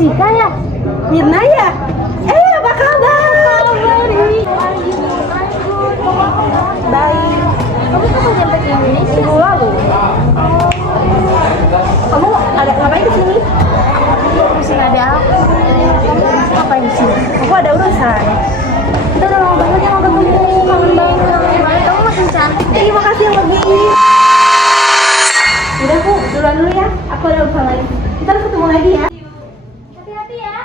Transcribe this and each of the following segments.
Jessica ya? Mirna ya? Apa kabar? Baik. Kamu kapan nyampe ke Indonesia? Minggu lalu. Kamu ada ngapain di sini? Masih nggak ada aku. Kamu ngapain di sini? Aku ada urusan. Kita udah lama banget ya nggak ketemu. Kangen banget. Kamu makin cantik. Terima kasih yang lebih. Udah aku duluan dulu ya. Aku ada urusan lagi. Kita harus ketemu lagi ya. Hati-hati ya.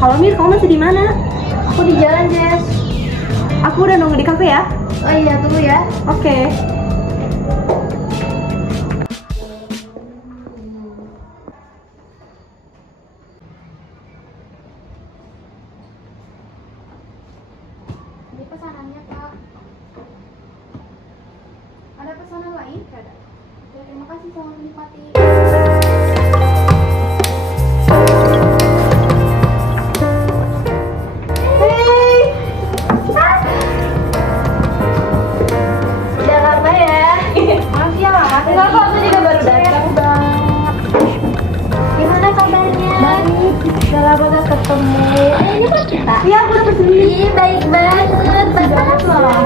Halo Mir, kamu masih di mana? Aku di jalan, Jess. Aku udah nunggu di kafe ya. Oh iya, tunggu ya. Oke. Ini pesanannya, Kak. Ada pesanan lain? Tidak ada. Ya, terima kasih, selamat menikmati. Jakarta ya. Maaf ya, lama tadi. Enggak kok, aku juga baru datang. Gimana kabarnya? Baik, udah lama gak ketemu. Ini kok kita? Iya, aku udah kesini. Ih, baik banget. Banget loh.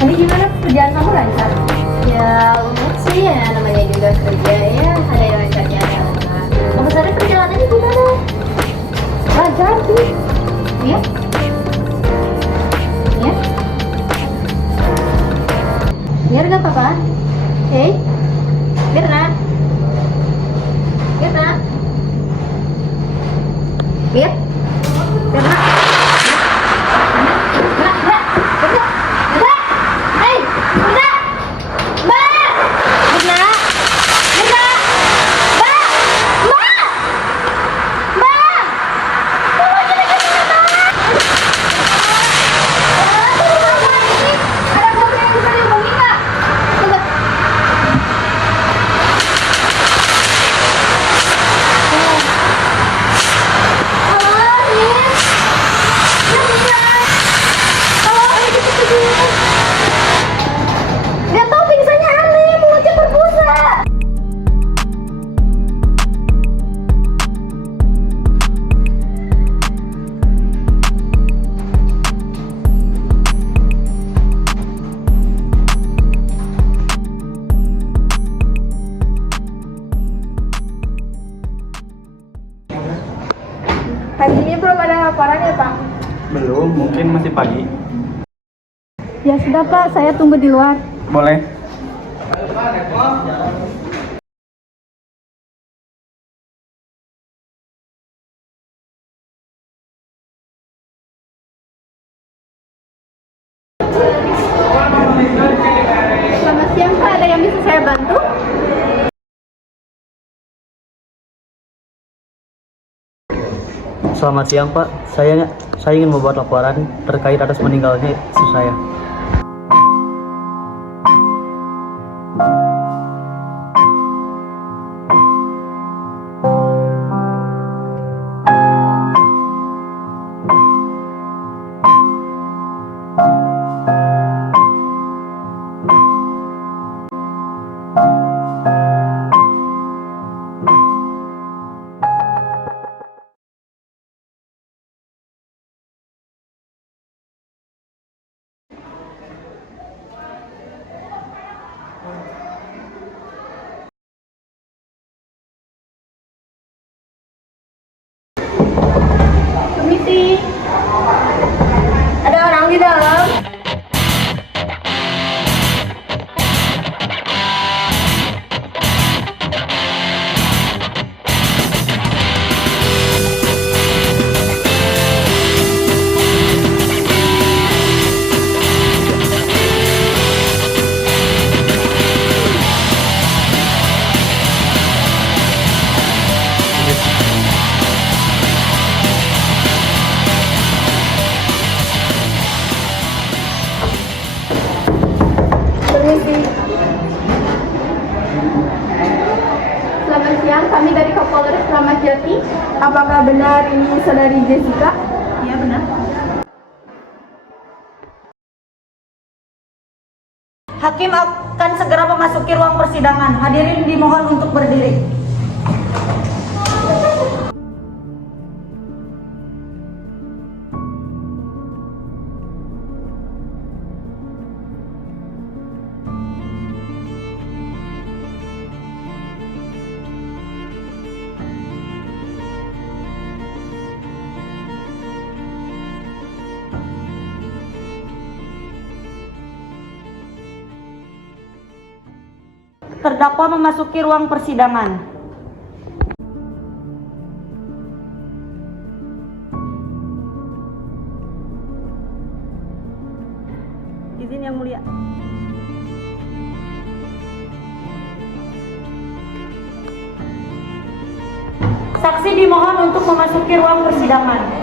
Tadi gimana kerjaan kamu lancar? Ya, lumayan sih ya, namanya juga kerja ya, ada yang lancarnya ada yang enggak. Kamu tadi perjalanannya gimana? Lancar sih. Iya? Iya? Biar gak apa-apa. Hei, Mirna. Mirna. Mir. Mirna. Gak tau pingsannya aneh, mulutnya berbusa. Hari ini belum ada laporan ya Pak? Belum, mungkin masih pagi. Ya sudah Pak, saya tunggu di luar. Boleh. Selamat siang Pak, ada yang bisa saya bantu? Selamat siang Pak, saya ingin membuat laporan terkait atas meninggalnya istri saya. Apakah benar ini saudari Jessica? Iya benar. Hakim akan segera memasuki ruang persidangan. Hadirin dimohon untuk berdiri. Terdakwa memasuki ruang persidangan. Izin yang mulia. Saksi dimohon untuk memasuki ruang persidangan.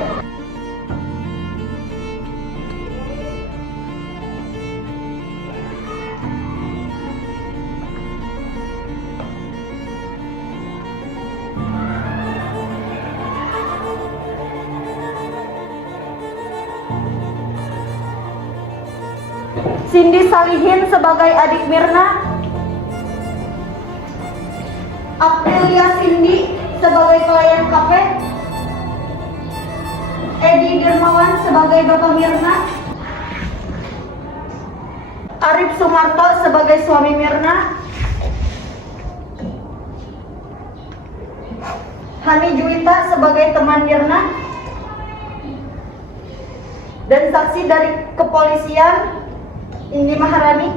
Cindy Salihin sebagai adik Mirna, Aprilia Cindy sebagai klien KP, Edi Dermawan sebagai bapak Mirna, Arif Sumarto sebagai suami Mirna, Hani Juwita sebagai teman Mirna, dan saksi dari kepolisian Indi Maharani,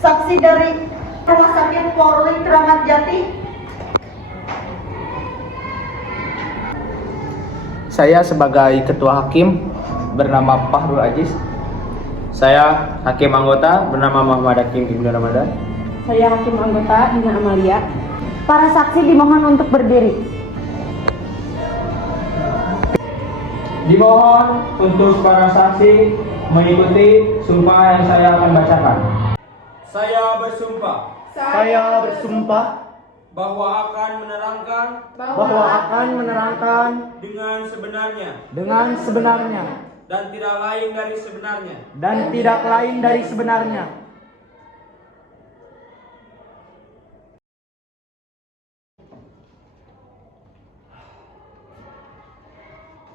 saksi dari Rumah Sakit Polri Kramat Jati. Saya sebagai Ketua Hakim bernama Fahrul Aziz. Saya hakim anggota bernama Muhammad Hakim Ibnu Ramadan. Saya hakim anggota Dina Amalia. Para saksi dimohon untuk berdiri. Dimohon untuk para saksi mengikuti sumpah yang saya akan bacakan. Saya bersumpah Saya bersumpah bahwa akan menerangkan dengan sebenarnya dan tidak lain dari sebenarnya dan tidak lain dari sebenarnya.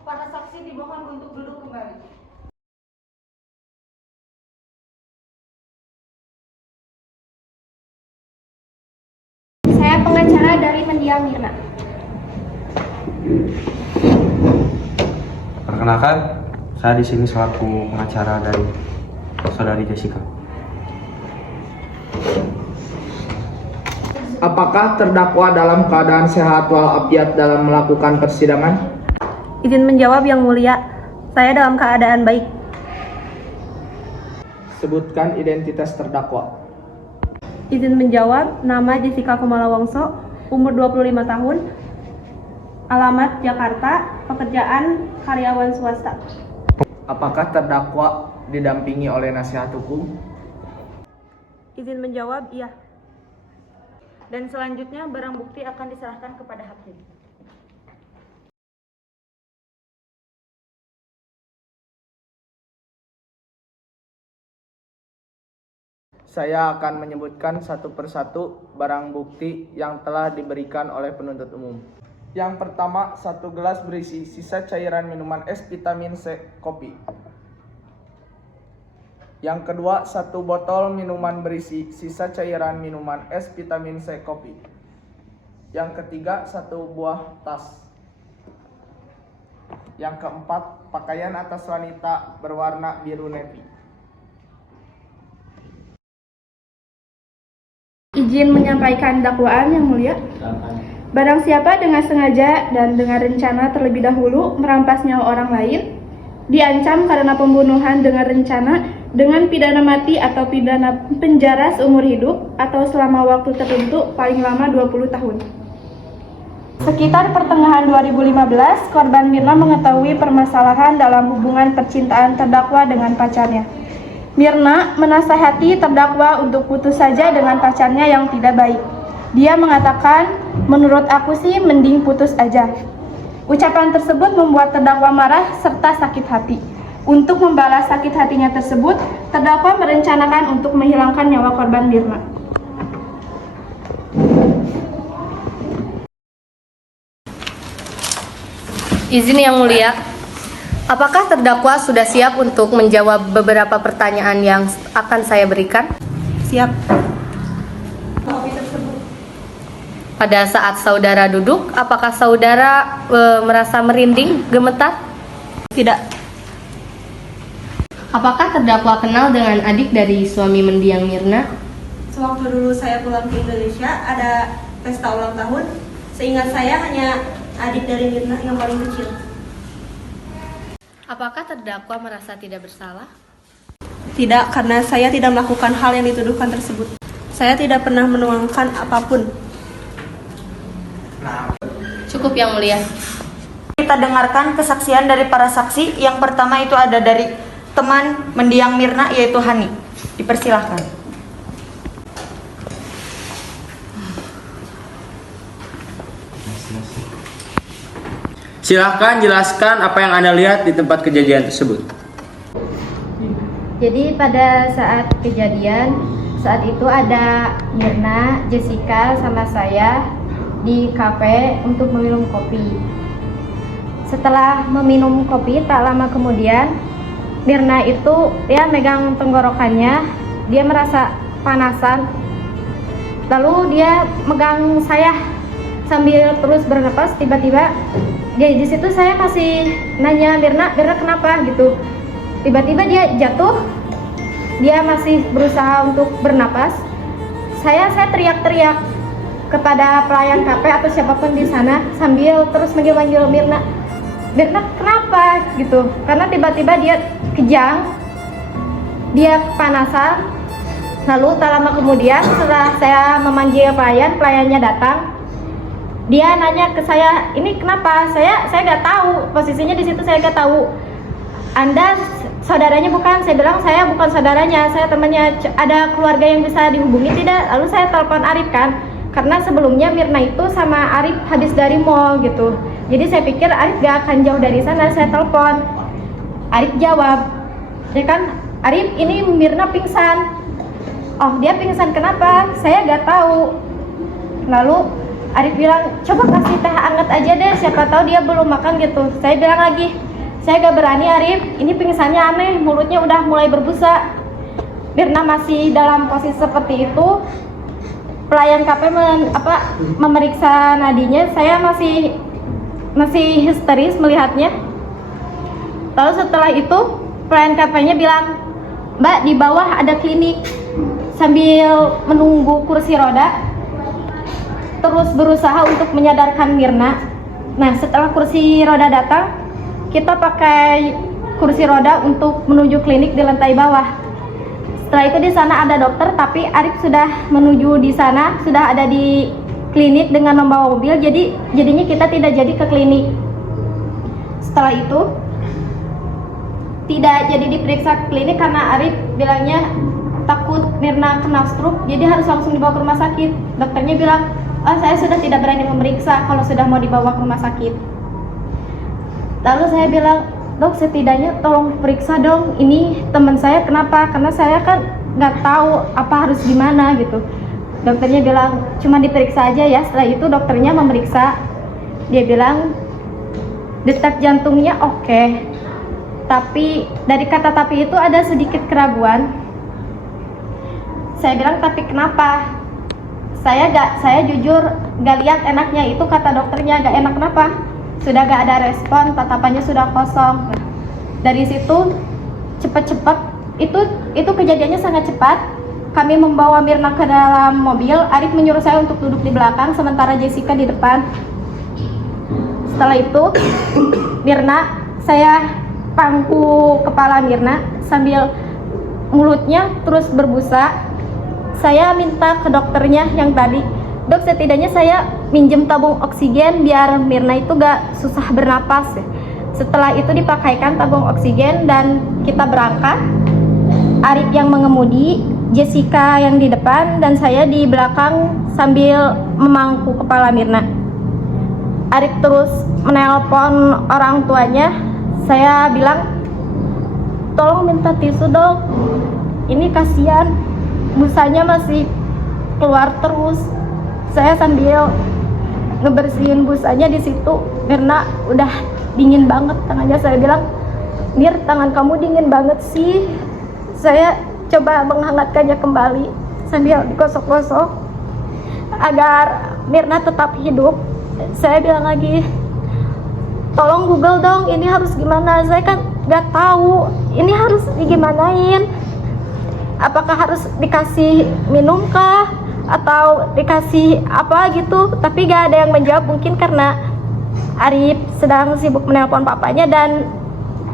Para saksi dimohon untuk duduk kembali. Saya pengacara dari mendiang Mirna. Perkenalkan, saya di sini selaku pengacara dari saudari Jessica. Apakah terdakwa dalam keadaan sehat walafiat dalam melakukan persidangan? Izin menjawab yang mulia. Saya dalam keadaan baik. Sebutkan identitas terdakwa. Izin menjawab, nama Jessica Kumala Wongso, umur 25 tahun, alamat Jakarta, pekerjaan karyawan swasta. Apakah terdakwa didampingi oleh nasihat hukum? Izin menjawab, iya. Dan selanjutnya barang bukti akan diserahkan kepada hakim. Saya akan menyebutkan satu persatu barang bukti yang telah diberikan oleh penuntut umum. Yang pertama, 1 gelas berisi sisa cairan minuman es vitamin C kopi. Yang kedua, 1 botol minuman berisi sisa cairan minuman es vitamin C kopi. Yang ketiga, 1 buah tas. Yang keempat, pakaian atas wanita berwarna biru navy. Izin menyampaikan dakwaan yang mulia. Barang siapa dengan sengaja dan dengan rencana terlebih dahulu merampas nyawa orang lain, diancam karena pembunuhan dengan rencana dengan pidana mati atau pidana penjara seumur hidup atau selama waktu tertentu paling lama 20 tahun. Sekitar pertengahan 2015, korban Mirna mengetahui permasalahan dalam hubungan percintaan terdakwa dengan pacarnya. Mirna menasihati terdakwa untuk putus saja dengan pacarnya yang tidak baik. Dia mengatakan, menurut aku sih mending putus aja. Ucapan tersebut membuat terdakwa marah serta sakit hati. Untuk membalas sakit hatinya tersebut, terdakwa merencanakan untuk menghilangkan nyawa korban Mirna. Izin Yang Mulia, apakah terdakwa sudah siap untuk menjawab beberapa pertanyaan yang akan saya berikan? Siap. Pada saat saudara duduk, apakah saudara merasa merinding, gemetar? Tidak. Apakah terdakwa kenal dengan adik dari suami mendiang Mirna? Sewaktu dulu saya pulang ke Indonesia, ada pesta ulang tahun. Seingat saya hanya adik dari Mirna yang paling kecil. Apakah terdakwa merasa tidak bersalah? Tidak, karena saya tidak melakukan hal yang dituduhkan tersebut. Saya tidak pernah menuangkan apapun. Cukup Yang Mulia. Kita dengarkan kesaksian dari para saksi. Yang pertama itu ada dari teman mendiang Mirna, yaitu Hani. Dipersilahkan. Silahkan jelaskan apa yang Anda lihat di tempat kejadian tersebut. Jadi pada saat kejadian, saat itu ada Mirna, Jessica, sama saya di kafe untuk meminum kopi. Setelah meminum kopi, tak lama kemudian Mirna itu dia megang tenggorokannya, dia merasa panasan. Lalu dia megang saya sambil terus bernapas. Tiba-tiba di situ saya masih nanya Mirna kenapa gitu. Tiba-tiba dia jatuh, dia masih berusaha untuk bernapas. Saya teriak-teriak kepada pelayan kafe atau siapapun di sana sambil terus manggil Mirna kenapa gitu, karena tiba-tiba dia kejang, dia kepanasan. Lalu tak lama kemudian setelah saya memanggil pelayannya datang, dia nanya ke saya, ini kenapa? Saya nggak tahu, posisinya di situ saya nggak tahu. Anda saudaranya bukan? Saya bilang saya bukan saudaranya, saya temannya. Ada keluarga yang bisa dihubungi tidak? Lalu saya telepon Arif kan, karena sebelumnya Mirna itu sama Arif habis dari mall gitu. Jadi saya pikir Arif gak akan jauh dari sana. Saya telepon, Arif jawab, ya kan, Arif ini Mirna pingsan. Oh, dia pingsan kenapa? Saya gak tahu. Lalu Arif bilang, coba kasih teh hangat aja deh, siapa tahu dia belum makan gitu. Saya bilang lagi, saya gak berani Arif, ini pingsannya aneh, mulutnya udah mulai berbusa. Mirna masih dalam posisi seperti itu. Pelayan kafe memeriksa nadinya, saya masih histeris melihatnya. Lalu setelah itu pelayan kafenya bilang, Mbak, di bawah ada klinik, sambil menunggu kursi roda terus berusaha untuk menyadarkan Mirna. Nah, setelah kursi roda datang, kita pakai kursi roda untuk menuju klinik di lantai bawah. Setelah itu di sana ada dokter, tapi Arif sudah menuju di sana, sudah ada di klinik dengan membawa mobil, jadinya kita tidak jadi ke klinik. Setelah itu tidak jadi diperiksa ke klinik karena Arif bilangnya takut Mirna kena stroke, jadi harus langsung dibawa ke rumah sakit. Dokternya bilang, saya sudah tidak berani memeriksa kalau sudah mau dibawa ke rumah sakit. Lalu saya bilang, dok, setidaknya tolong periksa dong, ini teman saya kenapa, karena saya kan nggak tahu apa harus gimana gitu. Dokternya bilang, cuma diperiksa aja ya. Setelah itu dokternya memeriksa, dia bilang detak jantungnya oke. Tapi dari kata tapi itu ada sedikit keraguan. Saya bilang, tapi kenapa? Saya jujur gak lihat enaknya, itu kata dokternya, gak enak kenapa? Sudah gak ada respon, tatapannya sudah kosong. Nah, dari situ cepat-cepat, itu kejadiannya sangat cepat. Kami membawa Mirna ke dalam mobil. Arif menyuruh saya untuk duduk di belakang, sementara Jessica di depan. Setelah itu Mirna, saya pangku kepala Mirna sambil mulutnya terus berbusa. Saya minta ke dokternya yang tadi, dok, setidaknya saya minjem tabung oksigen biar Mirna itu gak susah bernapas. Setelah itu dipakaikan tabung oksigen dan kita berangkat. Arif yang mengemudi, Jessica yang di depan, dan saya di belakang sambil memangku kepala Mirna. Arif terus menelpon orang tuanya. Saya bilang, tolong minta tisu dong, ini kasihan, busanya masih keluar terus. Saya sambil ngebersihin busanya di situ, Mirna udah dingin banget tangannya. Saya bilang, Mir, tangan kamu dingin banget sih. Saya coba menghangatkannya kembali sambil digosok-gosok agar Mirna tetap hidup. Saya bilang lagi, tolong Google dong, ini harus gimana? Saya kan gak tahu ini harus digimanain. Apakah harus dikasih minum kah? Atau dikasih apa gitu? Tapi gak ada yang menjawab, mungkin karena Arif sedang sibuk menelpon papanya dan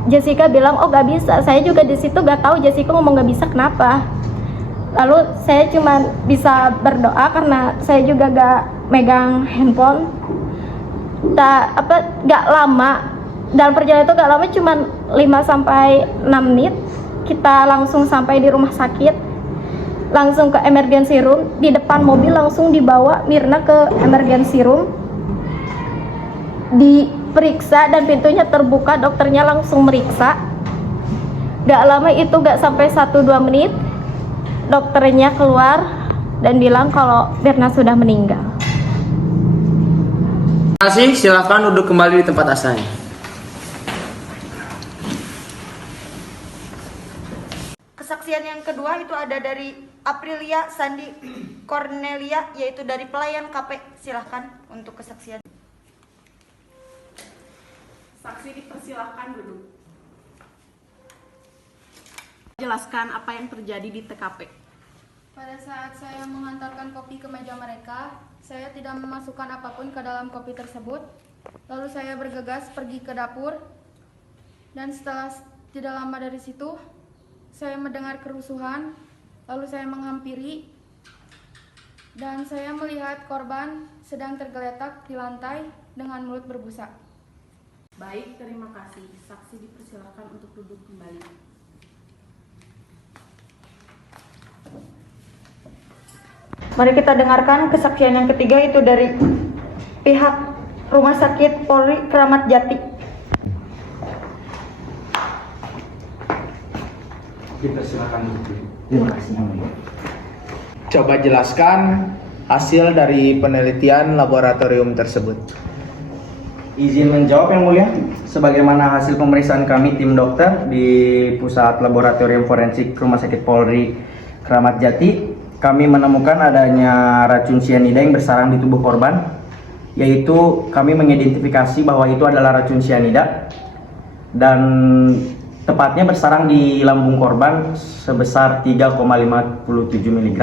Jessica bilang, oh gak bisa. Saya juga di situ gak tahu Jessica ngomong gak bisa kenapa. Lalu saya cuma bisa berdoa karena saya juga gak megang handphone. Gak lama, dalam perjalanan itu gak lama, cuma 5-6 menit kita langsung sampai di rumah sakit, langsung ke emergency room. Di depan mobil langsung dibawa Mirna ke emergency room, diperiksa dan pintunya terbuka, dokternya langsung meriksa. Gak lama itu, gak sampai 1-2 menit dokternya keluar dan bilang kalau Mirna sudah meninggal. Terima kasih, silakan duduk kembali di tempat asalnya. Kesaksian yang kedua itu ada dari Aprilia Sandi Cornelia, yaitu dari pelayan KP. Silahkan untuk kesaksian. Saksi dipersilahkan duduk. Jelaskan apa yang terjadi di TKP. Pada saat saya mengantarkan kopi ke meja mereka, saya tidak memasukkan apapun ke dalam kopi tersebut. Lalu saya bergegas pergi ke dapur, dan setelah tidak lama dari situ, saya mendengar kerusuhan. Lalu saya menghampiri, dan saya melihat korban sedang tergeletak di lantai dengan mulut berbusa. Baik, terima kasih. Saksi dipersilakan untuk duduk kembali. Mari kita dengarkan kesaksian yang ketiga, itu dari pihak Rumah Sakit Polri Kramat Jati. Dipersilakan. Coba jelaskan hasil dari penelitian laboratorium tersebut. Izin menjawab Yang Mulia. Sebagaimana hasil pemeriksaan kami tim dokter di Pusat Laboratorium Forensik Rumah Sakit Polri Kramat Jati, kami menemukan adanya racun cyanida yang bersarang di tubuh korban, yaitu kami mengidentifikasi bahwa itu adalah racun cyanida dan tepatnya bersarang di lambung korban sebesar 3,57 mg.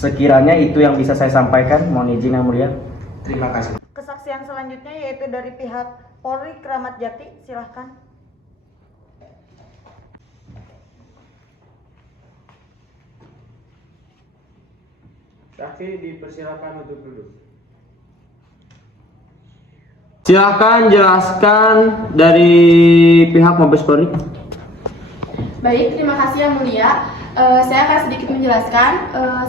Sekiranya itu yang bisa saya sampaikan, mohon izin Yang Mulia. Terima kasih. Kesaksian selanjutnya yaitu dari pihak Polri Kramat Jati. Silahkan. Saksi dipersilakan untuk duduk. Silakan jelaskan dari pihak Mabes Polri. Baik, terima kasih Yang Mulia. Saya akan sedikit menjelaskan.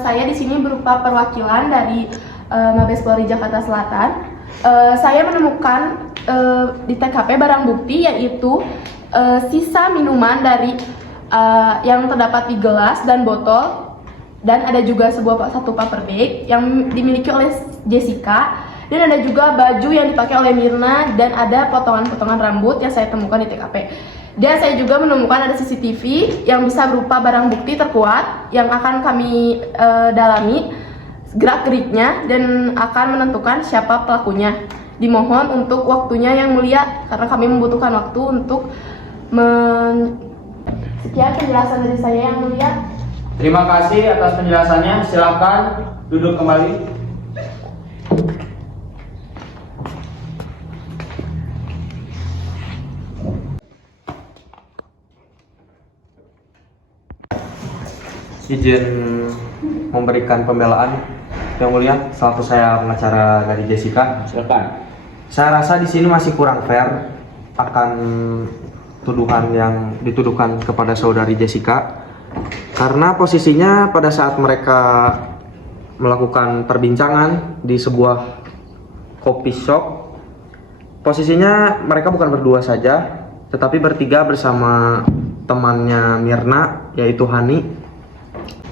Saya di sini berupa perwakilan dari Mabes Polri Jakarta Selatan. Saya menemukan di TKP barang bukti, yaitu sisa minuman dari yang terdapat di gelas dan botol, dan ada juga satu paper bag yang dimiliki oleh Jessica, dan ada juga baju yang dipakai oleh Mirna, dan ada potongan-potongan rambut yang saya temukan di TKP. Dan saya juga menemukan ada CCTV yang bisa berupa barang bukti terkuat yang akan kami dalami gerak-geriknya dan akan menentukan siapa pelakunya. Dimohon untuk waktunya Yang Mulia, karena kami membutuhkan waktu untuk sekian penjelasan dari saya Yang Mulia. Terima kasih atas penjelasannya. Silakan duduk kembali. Izin memberikan pembelaan Yang Mulia, selaku saya pengacara dari Jessica. Silakan. Saya rasa di sini masih kurang fair akan tuduhan yang dituduhkan kepada saudari Jessica, karena posisinya pada saat mereka melakukan perbincangan di sebuah coffee shop. Posisinya mereka bukan berdua saja, tetapi bertiga bersama temannya Mirna, yaitu Hani.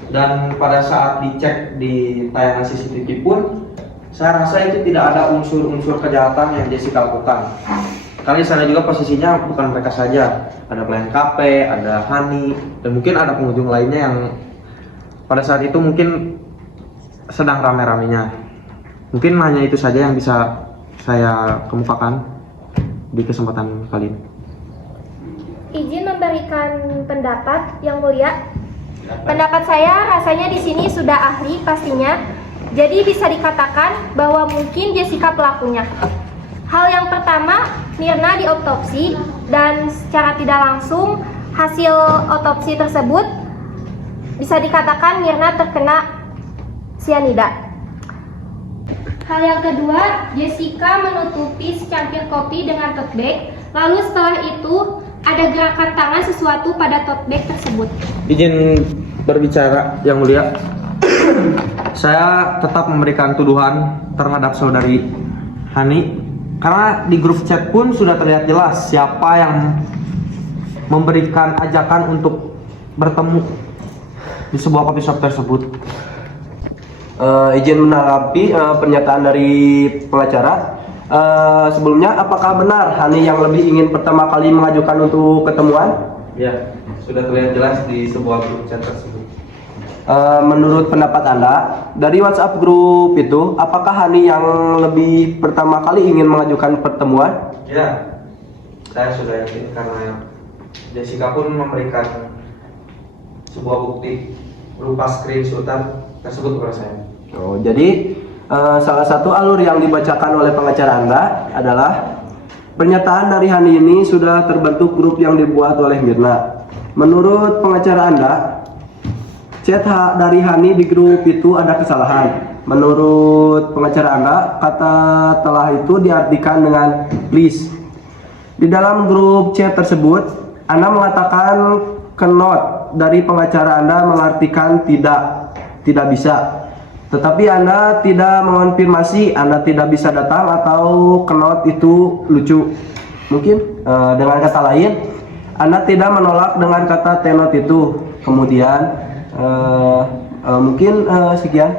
Dan pada saat dicek di tayangan CCTV pun, saya rasa itu tidak ada unsur-unsur kejahatan yang Jessica lakukan. Karena di sana juga posisinya bukan mereka saja, ada pelayan kafe, ada Hani, dan mungkin ada pengunjung lainnya yang pada saat itu mungkin sedang rame-ramenya. Mungkin hanya itu saja yang bisa saya kemukakan di kesempatan kali ini. Izin memberikan pendapat yang mulia. Pendapat saya rasanya di sini sudah ahli pastinya. Jadi bisa dikatakan bahwa mungkin Jessica pelakunya. Hal yang pertama, Mirna diotopsi dan secara tidak langsung hasil otopsi tersebut bisa dikatakan Mirna terkena cyanida. Hal yang kedua, Jessica menutupi secangkir kopi dengan tote bag. Lalu setelah itu ada gerakan tangan sesuatu pada tote bag tersebut. Izin berbicara yang mulia. Saya tetap memberikan tuduhan terhadap saudari Hani karena di grup chat pun sudah terlihat jelas siapa yang memberikan ajakan untuk bertemu di sebuah coffee shop tersebut. Izin menanggapi pernyataan dari pengacara. Sebelumnya, apakah benar Hani yang lebih ingin pertama kali mengajukan untuk ketemuan? Ya, sudah terlihat jelas di sebuah grup chat tersebut. Menurut pendapat Anda, dari WhatsApp grup itu, apakah Hani yang lebih pertama kali ingin mengajukan pertemuan? Ya, saya sudah yakin karena Jessica pun memberikan sebuah bukti berupa screenshotan tersebut kepada saya. Oh, jadi salah satu alur yang dibacakan oleh pengacara Anda adalah pernyataan dari Hani ini sudah terbentuk grup yang dibuat oleh Mirna. Menurut pengacara Anda, chat dari Hani di grup itu ada kesalahan. Menurut pengacara Anda, kata telah itu diartikan dengan please. Di dalam grup chat tersebut, Anda mengatakan cannot. Dari pengacara Anda mengartikan tidak bisa. Tetapi Anda tidak mengonfirmasi Anda tidak bisa datang atau cannot itu lucu. Mungkin dengan kata lain, Anda tidak menolak dengan kata cannot itu. Kemudian mungkin sekian.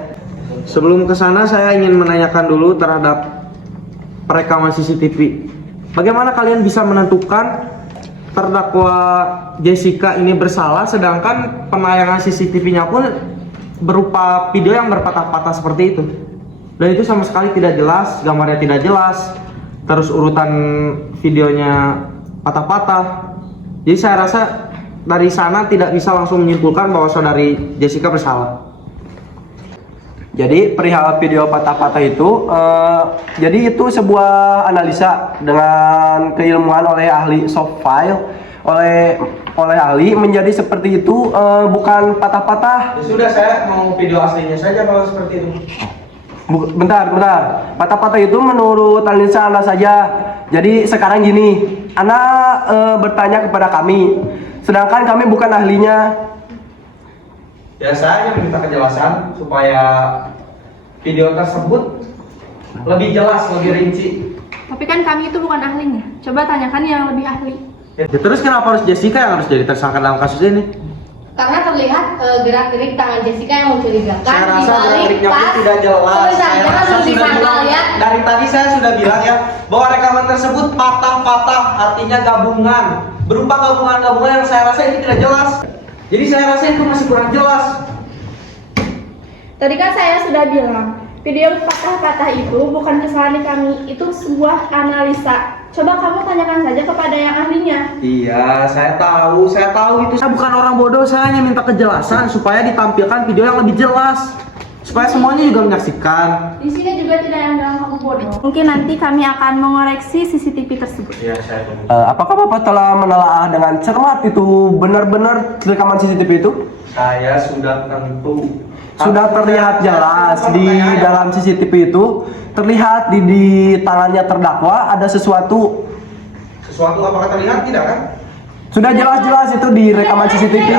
Sebelum ke sana saya ingin menanyakan dulu terhadap perekaman CCTV. Bagaimana kalian bisa menentukan terdakwa Jessica ini bersalah sedangkan penayangan CCTV-nya pun berupa video yang berpatah-patah seperti itu? Dan itu sama sekali tidak jelas, gambarnya tidak jelas, terus urutan videonya patah-patah. Jadi saya rasa dari sana tidak bisa langsung menyimpulkan bahwa saudari Jessica bersalah. Jadi perihal video patah-patah itu, jadi itu sebuah analisa dengan keilmuan oleh ahli soft file, oleh ahli menjadi seperti itu, bukan patah-patah. Ya sudah, saya mau video aslinya saja kalau seperti itu. Bentar. Patah-patah itu menurut analisa Anda saja. Jadi sekarang gini, Anda bertanya kepada kami, sedangkan kami bukan ahlinya. Ya saya hanya minta kejelasan supaya video tersebut lebih jelas, lebih rinci. Tapi kan kami itu bukan ahlinya. Coba tanyakan yang lebih ahli. Ya, terus kenapa harus Jessica yang harus jadi tersangka dalam kasus ini? Karena terlihat gerak-gerik tangan Jessica yang mencurigakan. Saya rasa gerak-geriknya pun tidak jelas. Saya rasa sudah bilang, dari tadi saya sudah bilang ya bahwa rekaman tersebut patah-patah, artinya gabungan, berupa gabungan-gabungan yang saya rasa ini tidak jelas. Jadi saya rasa itu masih kurang jelas. Tadi kan saya sudah bilang, video patah-patah itu bukan kesalahan kami, itu sebuah analisa. Coba kamu tanyakan saja kepada yang ahlinya. Iya, saya tahu itu. Saya bukan orang bodoh, saya hanya minta kejelasan supaya ditampilkan video yang lebih jelas. Supaya semuanya juga menyaksikan. Di sini juga tidak ada yang kamu bodoh. Mungkin nanti kami akan mengoreksi CCTV tersebut. Iya, saya tahu. Apakah Bapak telah menelaah dengan cermat itu benar-benar rekaman CCTV itu? Saya sudah tentu. Sudah terlihat jelas di dalam CCTV itu, terlihat di tangannya terdakwa ada sesuatu. Sesuatu apakah terlihat? Tidak kan? Sudah jelas-jelas itu di rekaman CCTV.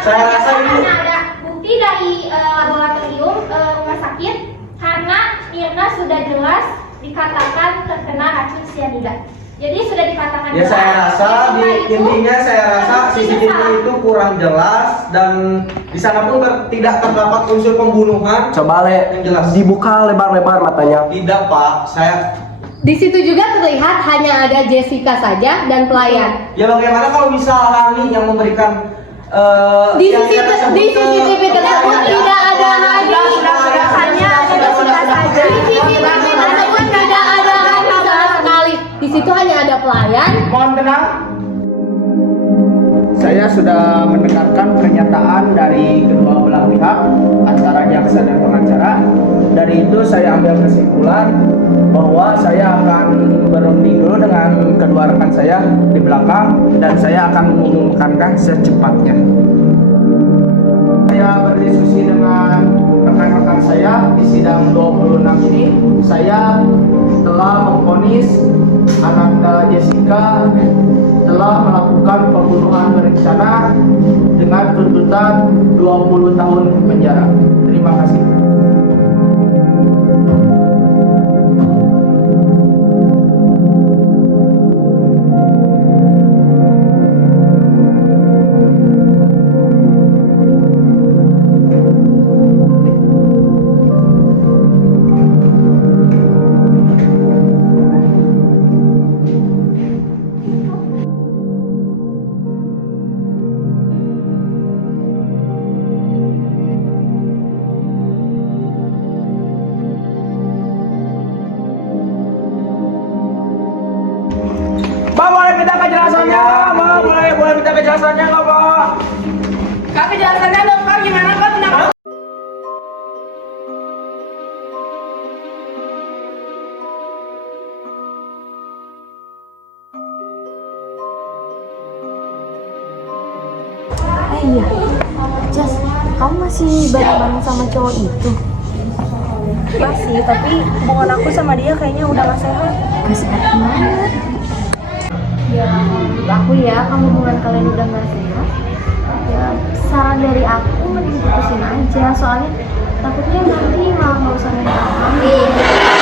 Saya rasa itu ada bukti dari laboratorium rumah sakit Mirna sudah jelas dikatakan terkena racun cyanida. Jadi sudah dikatakan Ya saya rasa intinya saya rasa CCTV itu kurang jelas dan di sana pun tidak terdapat unsur pembunuhan. Coba Le, yang jelas. dibuka lebar-lebar matanya. Tidak Pak, saya Di situ juga terlihat hanya ada Jessica saja dan pelayan. ya bagaimana kalau misal Hani yang memberikan Di yang CCTV tersebut tersebut tidak ada Hani. Hanya ada Jessica saja. Di CCTV tersebut tidak ada Hani sama sekali. Di situ hanya ada pelayan. Mohon tenang. Saya sudah mendengarkan pernyataan dari kedua belah pihak antara jaksa dan pengacara. Dari itu saya ambil kesimpulan bahwa saya akan berunding dulu dengan kedua rekan saya di belakang dan saya akan mengumumkannya secepatnya. Saya berdiskusi dengan rekan-rekan saya di sidang 26 ini. Saya telah memvonis Ananda Jessica telah melakukan pembunuhan berencana dengan tuntutan 20 tahun penjara. Terima kasih. Pak, boleh minta kejelasannya? Pak, boleh minta kejelasannya nggak, Pak? Kak, kejelasannya dong, Kak. Gimana, Kak? Kenapa? Iya, Jas, kamu masih bareng sama cowok itu? Masih, tapi hubungan aku sama dia kayaknya udah gak sehat. Gak sehat gimana? Ya, menurut aku ya, kalau hubungan kalian udah gak sehat, ya saran dari aku mending putusin aja. Soalnya takutnya nanti malah nggak usah main hamil.